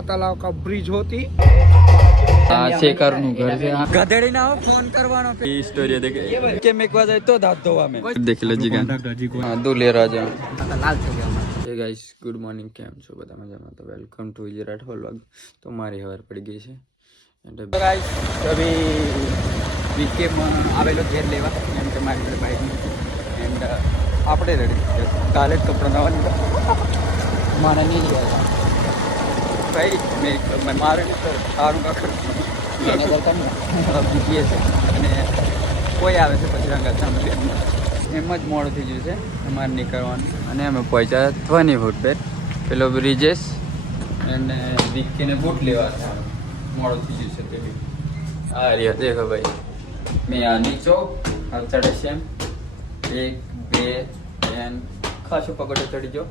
सोमा तालाब का ब्रिज होती शेखर નું ઘર છે ગધેડી ના ફોન કરવાનો એ સ્ટોરી દેખે કે મેકવા જાય તો દાંત ધોવા મે દેખ લે જીગા હા દુલે રાજા લાલ થઈ ગયો હે ગાઈસ ગુડ મોર્નિંગ કેમ છો બધા મજામાં તો વેલકમ ટુ ઇજરાટ વ્લોગ તો મારી હવાર પડી ગઈ છે એન્ડ ગાઈસ અભી વીકે માં આવેલો ઘેર લેવા એમ કે મારી બાઈક એન્ડ આપણે રેડી કાલે કપડા નવા મારા નહીં ગયા ભાઈ મેં મારે સારું કા ખર્ચ એને કરતા બીજીએ છે અને કોઈ આવે છે પછી રંગા સાંભળી એમ જ મોડું થઈ ગયું છે અમારે નીકળવાનું અને અમે પહોંચ્યા 20 ફૂટ પર પેલો બ્રિજેશ અને વિકીને બૂટ લેવા હતા મોડું થઈ ગયું છે તે આ રહ્યા દેખો ભાઈ મેં આ નીચો આ ચડે છે એમ 1 2 એન્ડ ખાસો પગડે ચડી જાઓ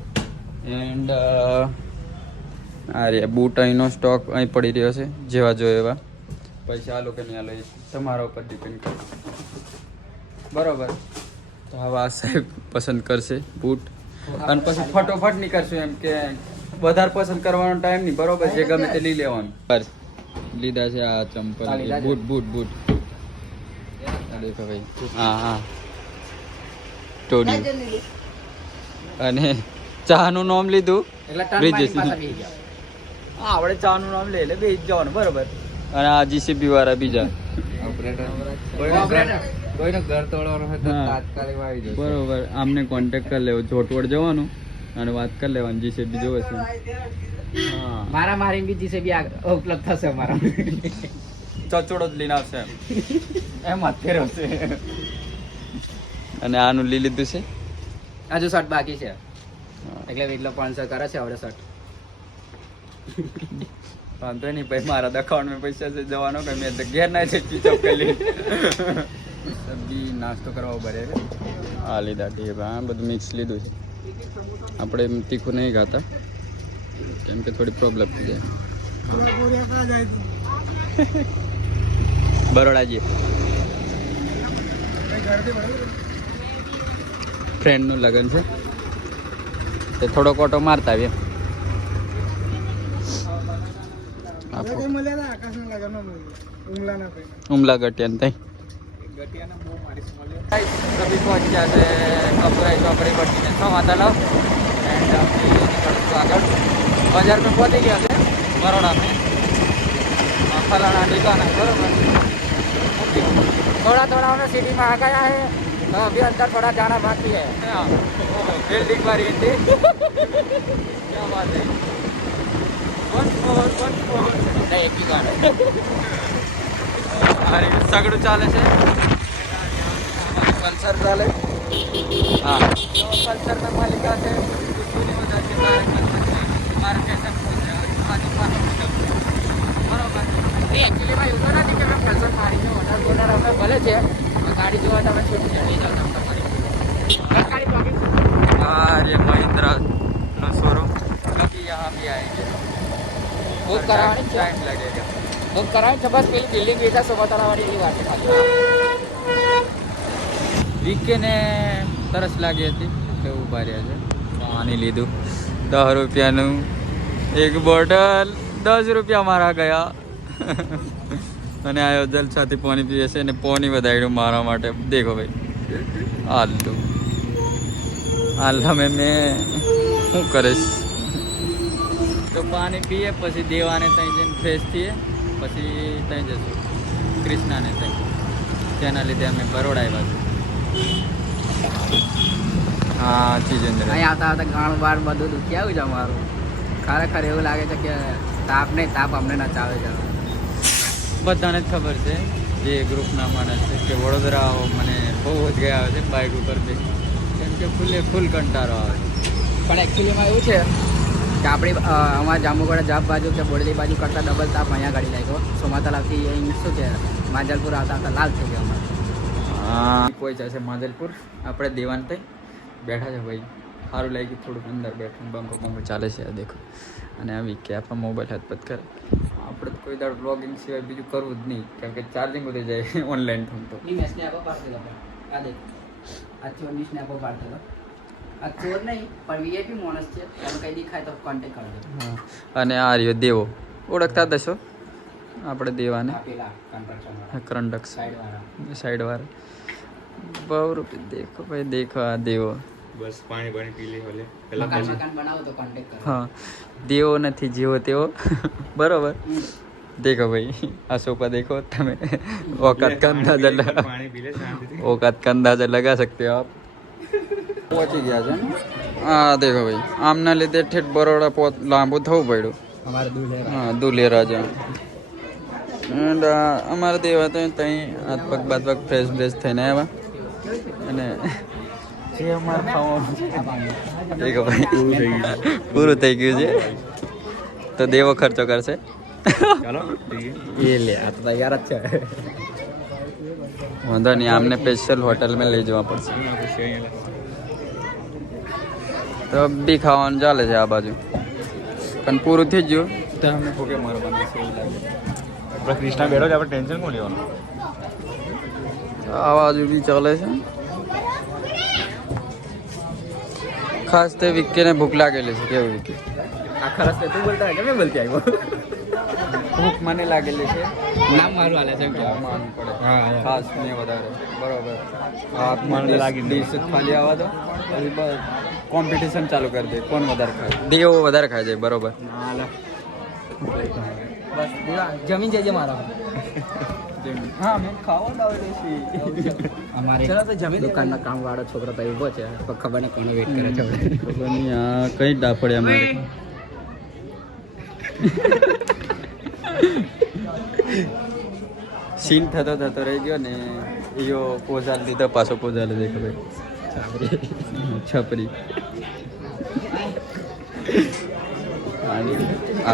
એન્ડ આ રે બૂટ અહીંનો સ્ટોક અહીં પડી રહ્યો છે જેવા જો એવા પૈસા આ લોકો નહીં આલો તમારા ઉપર ડિપેન્ડ કરે બરોબર તો હવે આ સાહેબ પસંદ કરશે બૂટ અને પછી ફટોફટ નીકળશું એમ કે વધારે પસંદ કરવાનો ટાઈમ નહીં બરોબર જે ગમે તે લઈ લેવાનું લીધા છે આ ચંપલ બૂટ બૂટ બૂટ દેખો ભાઈ હા હા ટોડી અને ચાનું નામ લીધું આપણે ચાનું નામ લઈ લે બે જવાનું બરોબર અને આ જીસીબી વાળા બીજા કોઈનો ઘર તોડવાનો હોય તો તાત્કાલિક આવી જશે બરોબર આમને કોન્ટેક્ટ કરી લેવો જોટવડ જવાનું અને વાત કરી લેવાની જીસીબી જોવે છે મારા મારી બી જીસીબી ઉપલબ્ધ થશે અમારા ચચોડો જ લઈને આવશે એમ જ ફેરવશે અને આનું લઈ લીધું છે હજુ શર્ટ બાકી છે એટલે 500 કરે છે આવડે શર્ટ વાંધો નહીં ભાઈ મારા અકાઉન્ટમાં પૈસા છે જવાનો કે મેં તો ઘેર ના છે ચીચપ કરી સબ્જી નાસ્તો કરવા બરે આ લીધા ઠીક હા બધું મિક્સ લીધું છે આપણે તીખું નહીં ખાતા કેમ કે થોડી પ્રોબ્લેમ થઈ જાય બરોડાજી ફ્રેન્ડનું લગ્ન છે તે થોડો કોટો મારતા આવીએ ઉમલા ગટિયાન તઈ સભી પહોંચ ગયા છે કપરાઈ ચોપડી પટ્ટીને 6 તલાવ એન્ડ આગળ બજાર में પહોંચી ગયા છે બરોડા में फलाना ठिकाना बरोबर थोड़ा हमने सिटी में आ गया है तो अभी अंदर थोड़ा जाना बाकी है बिल्डिंग वाली थी क्या बात है वन फ्लोर नहीं एक ही गाना अरे सगड़ू चाले છે पल्सर चाले हाँ पल्सर में मालिका છે दूसरी वजह से मार्केट बरोबर एक्चुअली भाई उधर नहीं कि मैं पल्सर मारी हूँ ऑर्डर बोलर हमें भले છે गाड़ी જોવા તમે છોડી ચડી જાવ अरे महिंद्रा नो शोरूम कभी यहाँ भी आएंगे बुक करानी टाइम लगेगा बुक करानी बस પેલી બિલ્ડિંગ વેચા સોમતલાવાળી એની વાત ખાલી વીકે ને તરસ લાગી હતી તો ઉભા રહ્યા છે પાણી લીધું 10 રૂપિયાનું એક બોટલ 10 રૂપિયા મારા ગયા અને આયો જલસાથી પાણી પીએ છે અને પાણી વધાર્યું મારા માટે દેખો ભાઈ આલુ આલ્લા મેં શું કરીશ તો પાણી પીએ પછી દેવાને ત્યાં જઈને ફ્રેશ થઈએ પછી ત્યાં જશું કૃષ્ણાને ત્યાં તેના લીધે અમે બરોડા આવ્યા છીએ હા ચીજેન્દ્ર અહીં આવતા આવતા ગાણું બાર બધું દુખી આવ્યું છે અમારું ખરેખર એવું લાગે છે કે તાપ નહીં તાપ અમને નચાવે છે બધાને જ ખબર છે જે ગ્રુપના માણસ છે કે વડોદરા મને બહુ જ ગયા આવે છે બાઇક ઉપર બી કેમ કે ફૂલ કંટાળો આવે પણ એકચ્યુઅલીમાં એવું છે કે આપણે અમારા જાંબુગોડા જાપ બાજુ કે બોડેલી બાજુ કરતાં ડબલ તાપ અહીંયા ગાડી લાગ્યો સોમા તલાવથી અહીં શું છે માજલપુર આવતા આવતા લાલ થઈ ગયો અમારે હા પહોંચ્યા છે માજલપુર આપણે દેવાન થઈ બેઠા છે ભાઈ સારું લાગ્યું થોડુંક અંદર બેઠું બમ્પર ચાલે છે આ દેખો અને આવી કે આપણો મોબાઈલ હાથપત કરે આપણે કોઈ દાડ બ્લોગિંગ સિવાય બીજું કરવું જ નહીં કેમ કે ચાર્જિંગ ઉતરી જાય ઓનલાઈન ફોન તો મેં સ્નેપો પાડતો આ દેખ આ ચોરની સ્નેપો પાડતો આ ચોર નહીં પણ વીઆઈપી માણસ છે એમ કંઈ દેખાય તો કોન્ટેક્ટ કરજો અને આ રહ્યો દેવો ઓળખતા દશો આપણે દેવાને પેલા કોન્ટ્રાક્ટર કરંડક્સ સાઈડ વાળા સાઈડ વાળા બહુ રૂપિયા દેખો ભાઈ દેખો આ દેવો બસ પાણી પાણી પી લે હોલે મકાન બનાવો તો કોન્ટેક્ટ કરો હા દેવો નથી જેવો તેવો બરોબર देखो भाई આ સોફા देखो તમે औकात का अंदाजा लगा પાણી પી લે શાંતિથી औकात का अंदाजा लगा सकते हो आप પહોંચી ગયા છે ને હા દેખો ભાઈ આમના લીધે ઠેઠ બરોડા લાંબુ થવું પડ્યું અમારે દૂર હા દુલેરાજા એન્ડ અમારે દેવા તો ત્યાં હાથ પગ બાદ પગ ફ્રેશ થઈને આવ્યા અને જે અમારે ખાવાનું છે દેખો ભાઈ પૂરું થઈ ગયું છે તો દેવો ખર્ચો કરશે ચાલો એ લે આ તો તૈયાર જ છે વાંધો નહીં આમને સ્પેશિયલ હોટલમાં લઈ જવા પડશે તો બી ખાવાનું ચાલે છે આ બાજુ પણ પૂરું થઈ ગયું તો અમે ભૂખે મરવાના છે એવું લાગે આપણે કૃષ્ણા બેઠો છે આપણે ટેન્શન કોણ લેવાનું આ બાજુ બી ચાલે છે ખાસ તે વિક્કીને ભૂખ લાગેલી છે કેવું વિક્કી આખા રસ્તે તું બોલતા કે મેં બોલતી આવ્યો ભૂખ મને લાગેલી છે નામ મારું હાલે છે એમ કે માનવું પડે હા ખાસ ને વધારે બરોબર મને લાગી ડીશ ખાલી આવવા દો પછી બસ કોમ્પિટિશન ચાલુ કરી દે કોણ વધારે ખાય દેવો વધારે ખાય છે બરોબર બસ જમીન જજે મારા હા મેં ખાવા લાવેલી છે અમારે દુકાનના કામ વાળો છોકરો તો ઉભો છે પણ ખબર નહીં કોને વેઇટ કરે છે ખબર નહીં આ કઈ ડાફડે અમારે સીન થતો રહી ગયો ને ઈયો પોઝાલ દીધો પાછો પોઝાલ દેખો ભાઈ છપરી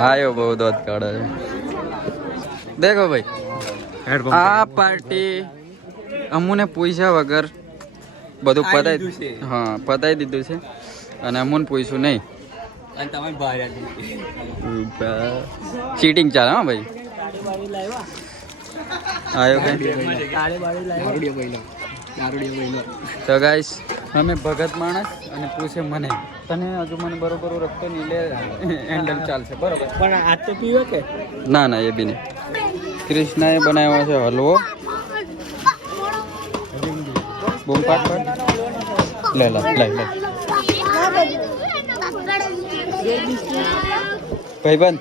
આયો બહુ દોત કાઢે દેખો ભાઈ આ પાર્ટી અમુને પૈસા વગર બધું પતાવી હા પતાવી દીધું છે અને અમુને પૂછ્યું નહીં અને તમે બહાર ચીટિંગ ચાલે હા ભાઈ આવ્યો કે તો ગાઈસ અમે ભગત માણસ અને પૂછે મને તને હજુ મને બરોબર રખતો નહીં લે હેન્ડલ ચાલશે બરોબર પણ આજ તો પીવે કે ના ના એ બી નહીં કૃષ્ણાએ બનાવ્યો છે હલવો બૂમ પાટ પર લે લે લે લે ભાઈબંધ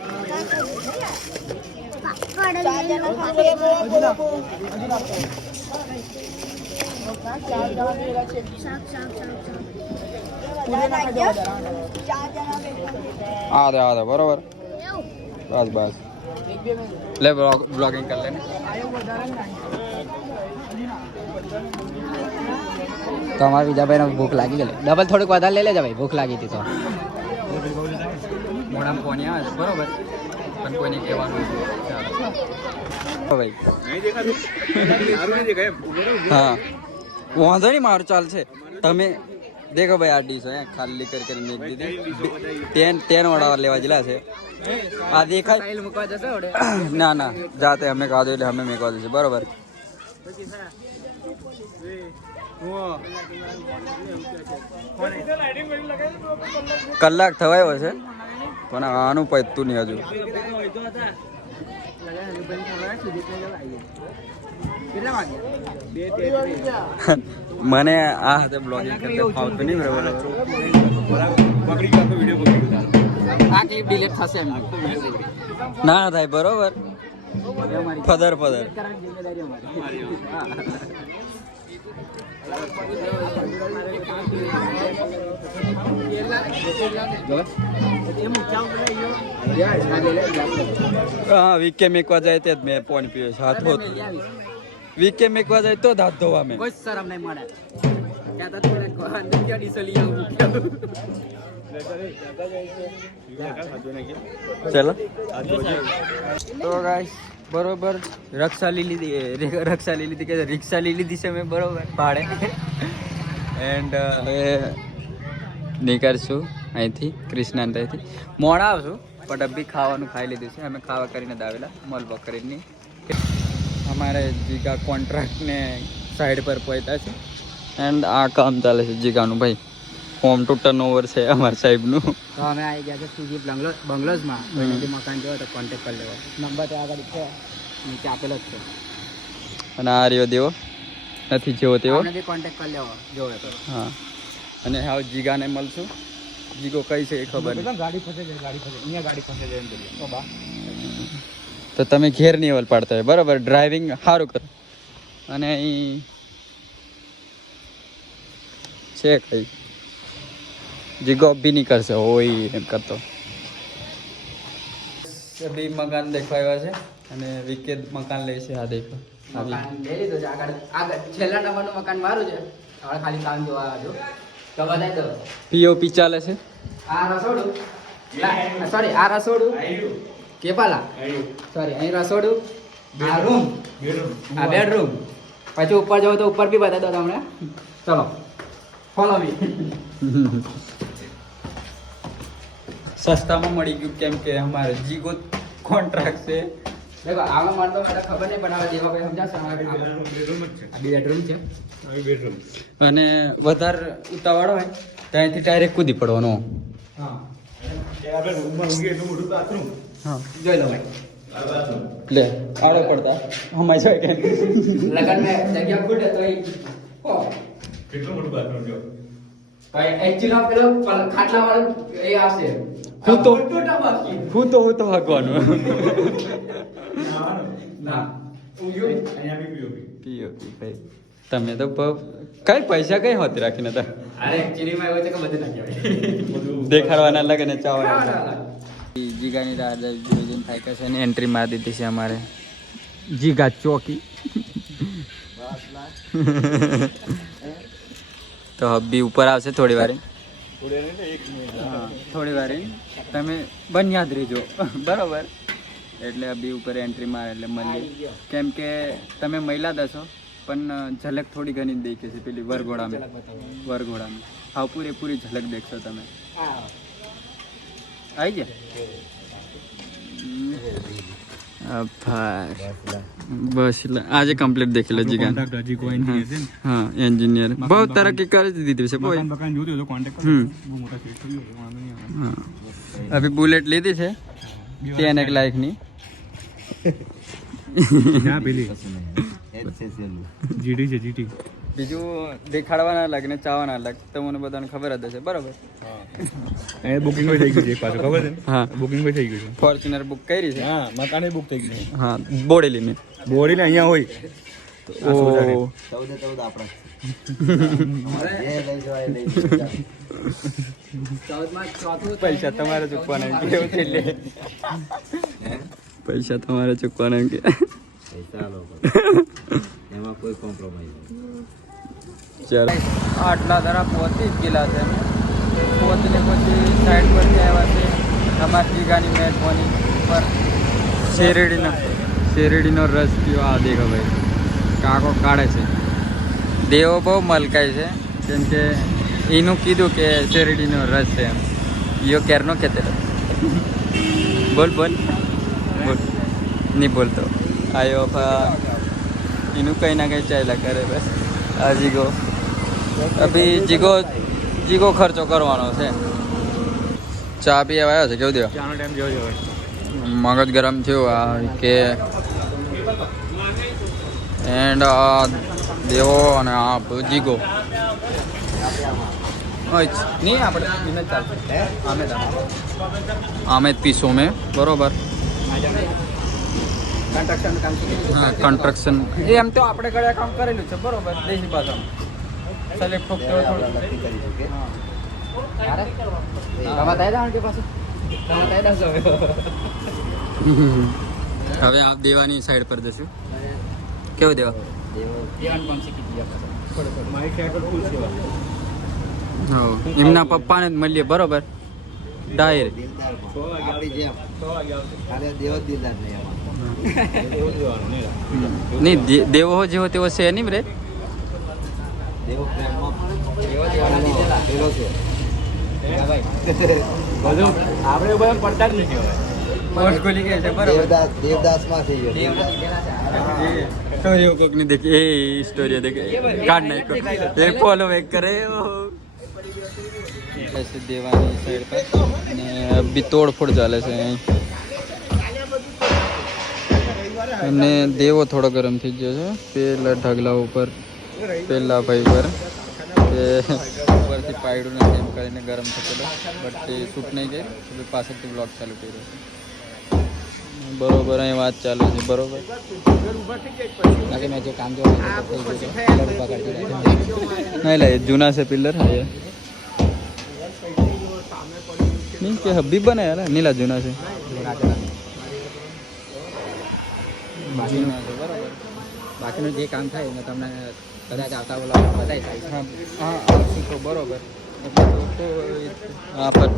આ દે બરોબર બસ બસ લે બ્લોગિંગ કર લે તમારે વિજાભાઈ ભૂખ લાગી ગઈ ડબલ થોડુંક વધારે લઈ લેજો ભાઈ ભૂખ લાગી હતી તો મોઢામાં કોની આવે છે બરોબર પણ કોઈને કહેવાનું ભાઈ હા વાંધો નહીં મારું ચાલશે તમે દેખો ભાઈ આ ડીશ હે ખાલી કરી મેક દીધી તેન વડાવા લેવા જેલા છે આ દેખાય ના ના જાતે અમે ખાધું એટલે અમે મેકવા દઈશું બરોબર કલાક થવાયો છે પણ આનું પૈતું નહીં હજુ મને આ હાથે બ્લોગિંગ કરતા ફાવતું નહીં બરાબર આ ક્લિપ ડિલીટ થશે એમ ના થાય બરોબર ફદર હા વીકે મેકવા જાય તે જ મેં પાણી પીવે છે હાથ હોત વીકે મેકવા જાય તો જ હાથ ધોવા મેં કોઈ શરમ નહીં મળે કહેતા થોડા અંદર ક્યાં ડીસો લઈ આવું ચલો તો ગાઈસ બરોબર રિક્ષા લઈ લીધી કે રિક્ષા લઈ લીધી છે મેં બરોબર ભાડે એન્ડ હવે નીકળશું અહીંથી કૃષ્ણા ત્યાંથી મોડા આવશું પણ ડબ્બી ખાવાનું ખાઈ લીધું છે અમે ખાવા કરીને દાવેલા મોલ બકરીની અમારે જીગા કોન્ટ્રાક્ટને સાઈડ પર પહોંચ્યા છે એન્ડ આ કામ ચાલે છે જીગાનું ભાઈ હોમ ટુ ટર્ન ઓવર છે અમારા સાહેબનું. તો અમે આવી ગયા છે સુજી બંગલોઝમાં. કોઈને જે મકાન જોવે તો કોન્ટેક્ટ કરી લેવો. નંબર તો આગળ છે, નીચે આપેલો જ છે. અને આ રહ્યો દેવો નથી જેવો તેવો. આપણે બી કોન્ટેક્ટ કરી લેવો જોવે તો. હા, અને હાવ જીગાને મળશું. જીગો કઈ છે એ ખબર નહીં. ગાડી ફસે છે, અહીંયા ગાડી ફસે છે એમ કરીએ તો બા. તો તમે ઘેર નહીં વલ પાડતા હોય બરાબર. ડ્રાઇવિંગ સારું કરો. અને અહીં છે કઈ જીગો બી નહીં કરશે હોય એમ કરતો. બી મકાન દેખાવ્યા છે અને વિકેટ મકાન લે છે. આ દેખો મકાન લઈ લીધું છે. આગળ છેલ્લા નંબરનું મકાન મારું છે. હવે ખાલી કામ જોવા આવજો તો બતાવી દો. પીઓપી ચાલે છે. આ રસોડું, સોરી આ રસોડું કેપાલા, સોરી અહીં રસોડું, આ રૂમ, આ બેડરૂમ. પછી ઉપર જાવ તો ઉપર બી બતાવી દો તમને. ચલો ફોલો મી. સસ્તામાં મળી ગયું કેમ કે અમારે જીગો કોન્ટ્રાક્ટ છે. દેખો આમાં મળતો મને ખબર નહીં, પણ હવે દેવા ભાઈ સમજાશે. આ બેડરૂમ છે. અને વધારે ઉતાવળ હોય ત્યાંથી ડાયરેક્ટ કૂદી પડવાનું. હા હા, જોઈ લો ભાઈ. લે આડો પડતા હમાય છે કે લગન મેં જગ્યા ખૂટે તો ભાઈ એકચ્યુઅલી પેલો ખાટલા વાળો એ આવશે. હું તો બાકી હગવાનું. ના પીઓપી ભાઈ તમે તો કઈ પૈસા કઈ હોતી રાખીને તો અરે એકચ્યુઅલી માં એવું છે કે બધું નાખ્યા દેખાડવાના લગે ને ચાવવાના. જીગાની રાજા જોઈને થાય કે છે ને એન્ટ્રી મારી દીધી છે અમારે. જીગા ચોકી. તો હબ્બી ઉપર આવશે થોડી વાર. થોડી વાર તમે બંધ યાદ રહેજો બરાબર. એટલે હબ્બી ઉપર એન્ટ્રી મારે એટલે મળીએ. કેમ કે તમે મહિલા દસો પણ ઝલક થોડી ઘણી દેખે છે પેલી વરઘોડામાં. હા પૂરેપૂરી ઝલક દેખશો તમે. આવી ગયા બસ એટલે આજે કમ્પ્લીટ દેખી લો જીગા. હા એન્જિનિયર બહુ તરક્કી કરી દીધી છે. હા અભી બુલેટ લીધી છે 10 લાખ ની. બીજું દેખાડવાના અલગ ને ચાવાના અલગ તમને બધાને ખબર જ હશે બરાબર. બુકિંગ થઈ ગયું છે પાછું ખબર છે. હા બુકિંગ થઈ ગયું છે. ફોર્ચ્યુનર બુક કરી છે. હા મકાને બુક થઈ ગયું. હા બોડેલી મેં બોરીને અહીંયા હોય. ઓ 14 આપણા પૈસા તમારે ચૂકવાના એમ કેવું છે એટલે પૈસા તમારે ચૂકવાના એમ કે એમાં કોઈ કોમ્પ્રોમાઇઝ ચાલો આટલા ધરા પહોંચી જ ગયેલા છે. પહોંચીને પછી સાઈડ પરથી આવ્યા છે અમારી જીગાની મહેરબાની પર શેરડીનો રસ પીવો. આ દેખો ભાઈ કાકો કાઢે છે. દેવો બહુ મલકાય છે કેમ કે એનું કીધું કે શેરડીનો રસ છે એમ. યો ક્યારનો કહેતો બોલ નહીં બોલતો. આયો એનું કંઈ ના કંઈ ચાલ્યા કરે બસ. આ જીગો અભી જીગો ખર્ચો કરવાનો છે. ચા પી આવ્યો છે કેવું દેવા. ચાનો ટાઈમ જોજો. મગજ ગરમ થયું આ કે એન્ડ દેવો અને આ જીગો નહીં આપણે આમે જ પીશું મેં બરોબર. કન્સ્ટ્રક્શન કામ હા કન્સ્ટ્રક્શન એ એમ તો આપણે ઘરે કામ કરેલું છે બરોબર. દેશી ભાષામાં સેલેક્ટ ફોક હવે આપ દેવાની સાઈડ પર જશું. કેવું દેવા એમના પપ્પાને જ મળીએ બરોબર. ડાયર નહીં દેવો જેવો તેવો છે નહીં રે. આપણે બધા પડતા જ નથી હવે. પોસ્ટ ખોલી ગઈ છે બરોબર. દેવદાસ માં થઈ સ્ટોરીઓ કોક ની દેખી એ સ્ટોરીઓ દેખે કાઢ નાખ્યો એ ફોલો બેક કરે. ऐसे देवानी साइड पर ने अभी तोड़फोड़ ચાલે છે અહીં અને દેવો થોડો ગરમ થઈ ગયો છે પેલા ઢગલા ઉપર પેલા ભાઈ પર કે ઉપરથી પાડ્યું નથી એમ કરીને ગરમ થયેલો બટ તે શૂટ નહીં ગઈ એટલે પાછળથી બ્લોગ ચાલુ કર્યો બરોબર અહીં વાત ચાલુ છે બરોબર બાકી મેં જે કામ નહીં લે જૂના છે પિલર હા નહીં કે હબ્બી બને યાર નીલા જૂના છે બાકીનું જે કામ થાય એને તમને કદાચ આવતા બોલા બતાવી હા તો બરોબર હા પર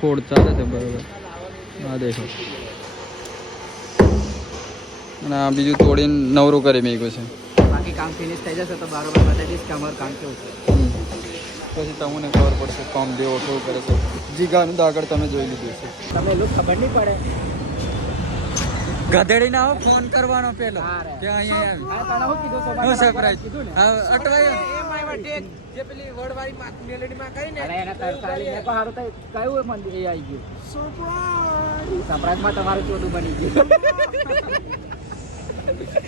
તોડ ચાલે છે બરોબર હા દેખો અને આ બીજું તોડીને નવરું કરી મેક્યું છે બાકી કામ ફિનિશ થઈ જશે તો બરોબર બતાવી દઈશ કે અમારું કામ કેવું છે પછી તમને ખબર પડશે કોમ દેવો કેવું કરે છે જીગાનું આગળ તમે જોઈ લીધું છે તમે લોકો ખબર નહીં પડે ગધેડી ના ફોન કરવાનો પેલો કે અહીંયા નો સરપ્રાઈઝ અટવાયો જે પેલી વડવાળી મેલેડી માં કરીને અરે એના તરકાલી ને હારું થાય કયું મંદિર એ આવી ગયું સરપ્રાઈઝ માં તમારું ચોટું બની ગયું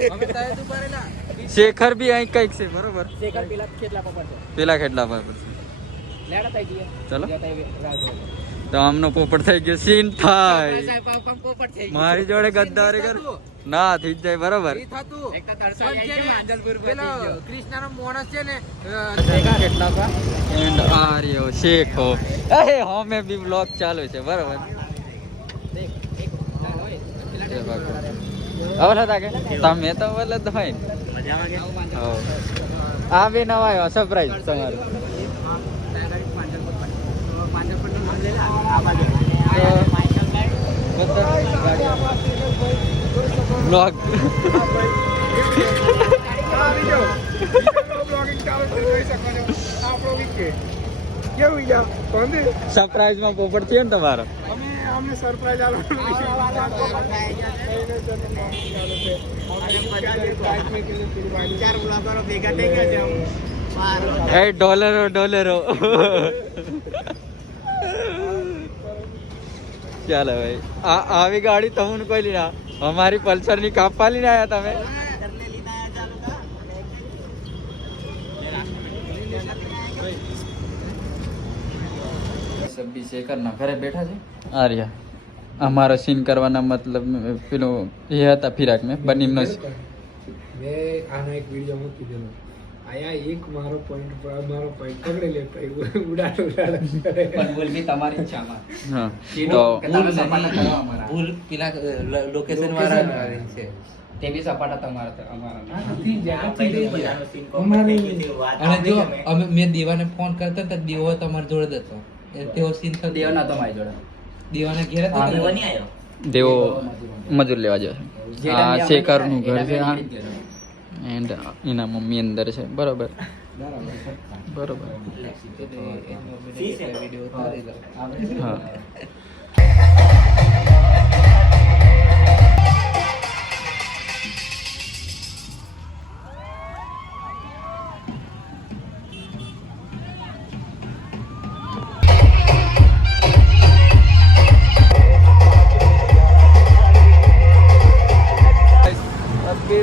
અમે તાય તું કરેલા શેખર બી અહીં કઈક છે બરોબર શેખર પેલા કેટલા પર છે પેલા ખેટલા પર છે લેડા થઈ ગઈ ચલો તો આમનો પોપટ થઈ ગયો સીન થાય પોપટ થઈ મારી જોડે ગદ્દારી કર ના થઈ જ જાય બરોબર એક તો માંજલપુર પેલો કૃષ્ણનો મોણસ છે ને કેટલા પા એન્ડ આર્યો શેખો અરે હોમે બી બ્લોગ ચાલુ છે બરોબર હવે હતા કે તમે તો બોલે તો હોય ને આ બી નવા આવ્યો સરપ્રાઈઝ તમારું બ્લોગ સરપ્રાઈઝ માં પોપટ થયો ને તમારો ડોલરો ચાલો ભાઈ આવી ગાડી તમને કોઈ લીધા અમારી પલ્સર ની કાપવા લઈને આવ્યા તમે સબ્બી શેખર ના ઘરે બેઠા છે આર્યા અમારો સીન કરવાના મતલબ પેલો એ હતા ફિરાક મેં બનીમનો મેં આનો એક વિડીયો મૂકી દીધો આયા એક મારો પોઈન્ટ પકડી લેતો ઉડાડો પણ બોલ બી તમારી ઈચ્છામાં હા તો તો તમે સપાટા કરવા અમારા ભૂલ પેલા લોકેશન વાળા છે તે બી સપાટા તમારા અમારા અને જો અમે મેં દેવાને ફોન કરતા તો દેવો તમારી જોડે જ હતો તેઓ સીન થતો દેવ નતો મારી જોડે દેવાના ઘેર હતો કે નહીં? દેવો મજૂર લેવા જાય આ શેખર નું ઘર છે આ એન્ડ એના મમ્મી અંદર છે બરોબર બરોબર હા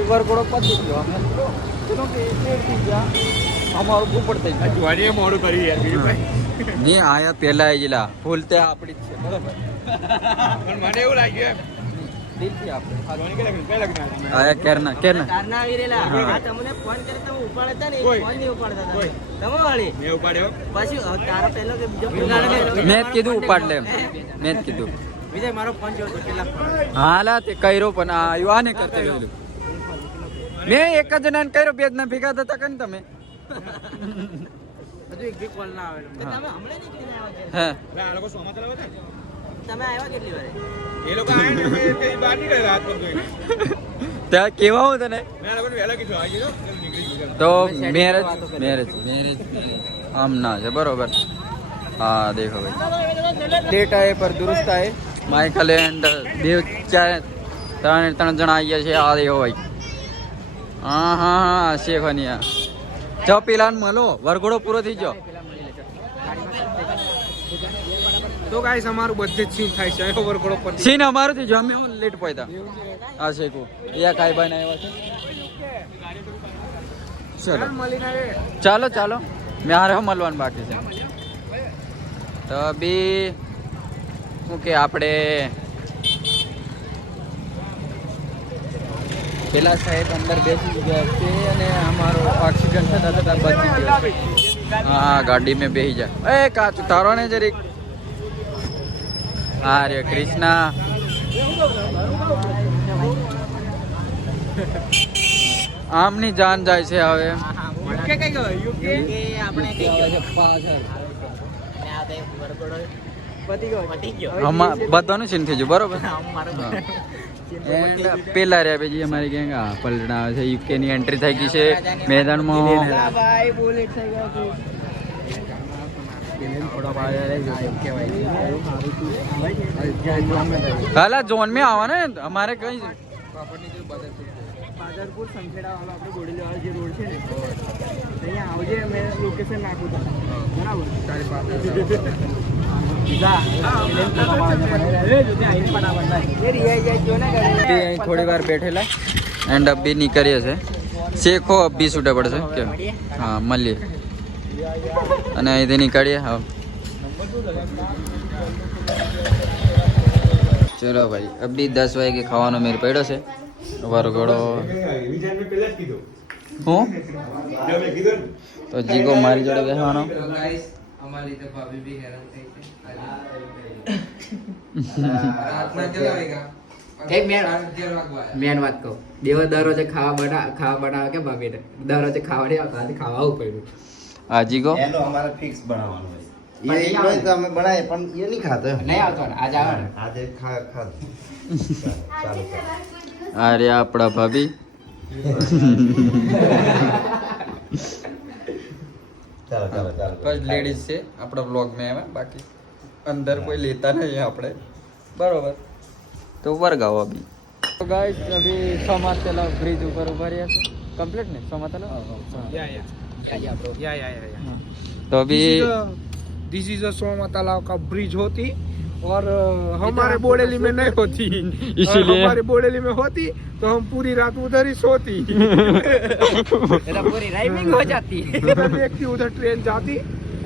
વરઘોડો પતી ગયો અમે થઈ ગયા અમારું પોપટ થઈ ગયું અજવાળીએ મોડું કર્યું યાર બીજું નહીં આયા પેલા આયેલા ફૂલ તે આપણી જ છે બરોબર પણ મને એવું લાગ્યું દિલથી આપણે અજવાળી કઈ લગ્ન આયા કેરના તારના આવી રહેલા હા. આ તમને ફોન કરે તમે ઉપાડતા ને કોઈ. ફોન નહીં ઉપાડતા કોઈ. તમે વાળી મેં ઉપાડ્યો પછી તારો પહેલો કે બીજો મેં જ કીધું ઉપાડ લે એમ મેં જ કીધું વિજય મારો ફોન જોતો કેટલા હાલા તે કર્યો પણ આ આવ્યું આને કરતા ગયેલું મેં એક જ જણાને કર્યો બે જણા ભેગા થતા કે ને તમે હજુ એક બી કોલ ના આવેલો તમે હમણાં નીકળીને આવ્યા હા હવે આ લોકો સોમાં ચલાવે છે તમે આવ્યા કેટલી વારે એ લોકો આયા ને મેં કઈ બહાર નીકળે રાત પર જોઈને ત્યાં કેવા હું તને મેં આ લોકોને વહેલા કીધું આવી જજો ચાલો નીકળી ગયું તો મેરેજ આમ ના છે બરોબર हाँ देखो भाई लेट आए पर दुरुस्त आए माइकल एंड देव चार ત્રણ જણા આવ્યા છે આ દેવો ભાઈ હા હા હા શેખવાનિયા ચો પેલા મળો વરઘોડો પૂરો થઈ ગયો તો ગાઈસ અમારું બધે જ સીન થાય છે ઓવરકોડો પર સીન અમારું થી જમે હું લેટ પહોંચ્યા આ શેકુ યા કાઈ બાઈ આવ્યા છે ચલો ચાલો ચાલો મેં હારે મળવાનું બાકી છે તો બી શું કે આપણે પેલા સાહેબ અંદર બેસી ગયા છે અને અમારો ઓક્સિજન થતા થતા બચી ગયો છે. હા ગાડી में બેસી જા એ કાચ તારો ને જરીક હરે કૃષ્ણ આમની જાન જાય છે હવે યુકે કઈ ગયો યુકે આપણે કઈ ગયો પાછળ બધાનું સીન થઈ ગયું બરોબર પેલા રહ્યા પછી અમારી ગેંગ પલટણા આવે છે યુકે ની એન્ટ્રી થઈ ગઈ છે મેદાનમાં હાલા ઝોન में આવવાના ને અમારે કઈ બાદરપુર સંખેડા વાળો આપણે ગોડી લેવાળો જે રોડ છે ને અહીંયા આવજે મેં લોકેશન નાખું તો બરાબર તારી પાસે થોડી વાર બેઠેલા એન્ડ અબ બી નીકળીએ છે શેખો અબ બી છૂટે પડશે કે હા મળીએ અને અહીંથી નીકળીએ હા ચલો ભાઈ અબી 10 વાગે ખાવાનો મેર પડ્યો છે વરગડો વિચાર મેં પહેલા જ કીધું હું મેં કીધું તો જીગો મારી જોડે બેસવાનો અમારી રીતે ભાભી બી હેરાન થઈ છે રાતના કેટલા વાગ્યા કઈ મેન 11 વાગવા મેન વાત કહું દેવો દરરોજે ખાવા બનાવે કે ભાભીને દરરોજે ખાવા નહીં આવતા આજે ખાવા આવું પડ્યું આ જીગો એનો અમારે ફિક્સ બનાવવાનું હોય એ રોજ તો અમે બનાવીએ પણ એ નહીં ખાતો નહીં આવતો ને આજે આવે ને આજે ખાધું ચાલુ કર અરે આપણા ભાભી ચાલો ચાલો ચાલો ફર્સ્ટ લેડીઝ છે આપણા બ્લોગ में આવ્યા બાકી અંદર કોઈ લેતા નહીં આપણે બરોબર તો વર્ગાવો અભી તો ગાઈસ અભી સમાતલા બ્રિજ ઉપર ઉભા રહ્યા છે કમ્પ્લીટ ને સમાતલા तो अभी दिस इज अ सोमा तालाब का ब्रिज होती और हमारे बोडेली में नहीं होती इसीलिए हमारे बोडेली में होती तो हम पूरी रात उधर ही सोती पूरी राइमिंग हो जाती इधर देखती उधर ट्रेन जाती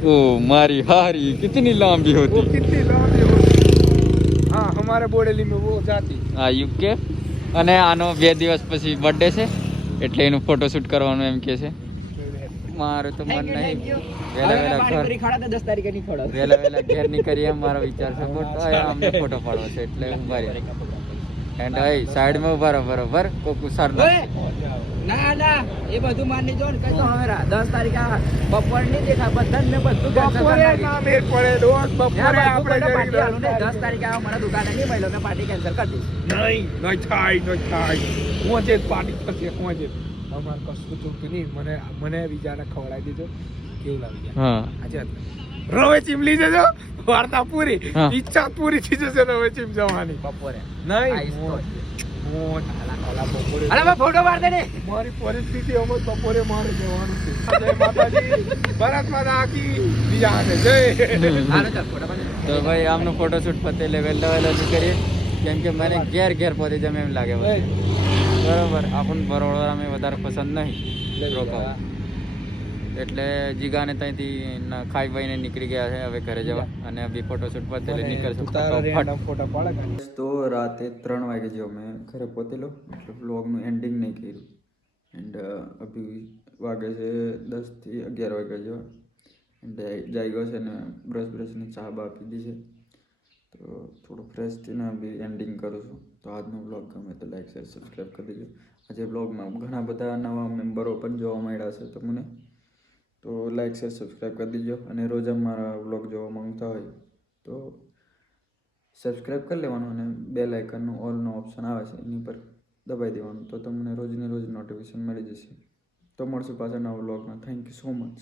ओ मारी हारी कितनी लंबी वो होती कितनी लंबी होती हाँ हमारे बोडेली में वो जाती આ યુકે અને આનો 2 દિવસ પછી બર્થડે છે એટલે એનું ફોટોશૂટ કરવાનું એમ કે છે મારું તો મન નહીં વેલા ઘર 10 તારીખે નહીં ખોડો વેલા ઘેર નીકળીએ મારો વિચાર છે ફોટો અમને ફોટો પાડવો છે એટલે ઉભા રહ્યા એન્ડ આઈ સાઈડ માં ઉભા રહો બરોબર કોકુ સર ના ના એ બધું માની જો ને કઈ તો હવે 10 તારીખે બપોર નહીં દેખા બધાને બધું બપોરે ના મેર પડે રોજ બપોરે આપણે પાર્ટી આલો ને 10 તારીખે આવો મારા દુકાને નહીં મળ્યો મેં પાર્ટી કેન્સલ કરી દીધી નહીં થાય હું જે પાર્ટી થશે હું જે અમાર કશું ચૂકતું નહીં મને બીજાને ખવડાવી દીધો કેવું લાગી જાય હા આજે રવે ચીમલી જજો વાર્તા પૂરી હા. ઈચ્છા પૂરી થઈ જશે રવે ચીમ જવાની બપોરે નહીં આઈસ તો. હું બપોરે અરે મેં ફોટો પાડ દે ને મારી પરિસ્થિતિ અમે બપોરે મારે જવાનું છે જય માતાજી ભારત માતા કી બીજા હાથે જય હાલો ચાલ ફોટો પાડ તો ભાઈ આમનો ફોટોશૂટ પતે એટલે વહેલા નીકળીએ કેમ કે મને ઘેર પહોંચી જમે એમ લાગે પછી. બરોબર આપણને બરોડામાં વધારે પસંદ નહીં રોકાવા એટલે જીગાને ત્યાંથી ખાઈ વાઈને નીકળી ગયા છે હવે ઘરે જવા અને અભી ફોટોશૂટ પર એટલે નીકળશું ફટાફટ. ફોટો પાડે તો રાતે 3 વાગે જેવો મેં ઘરે પહોંચેલો એટલે વ્લોગનું એન્ડિંગ નહીં કર્યું એન્ડ અભી વાગે છે 10 થી 11 વાગ્યા જેવા એન્ડ જઈ ગયો છે ને બ્રશની ચા બા પીધી છે તો થોડું ફ્રેશ થઈને બી એન્ડિંગ કરું છું તો આજનો બ્લોગ ગમે તો લાઈક શેર સબસ્ક્રાઈબ કરી દેજો આજે બ્લોગમાં ઘણા બધા નવા મેમ્બરો પણ જોવા મળ્યા છે તમને તો લાઈક શેર સબસ્ક્રાઈબ કરી દેજો અને રોજ અમારા બ્લોગ જોવા માંગતા હોય તો સબસ્ક્રાઈબ કરી લેવાનું અને બેલ આઇકનનું ઓલનો ઓપ્શન આવે છે એની પર દબાઈ દેવાનું તો તમને રોજની રોજ નોટિફિકેશન મળી જશે તો મળશું પાછા નવા બ્લોગમાં થેન્ક યુ સો મચ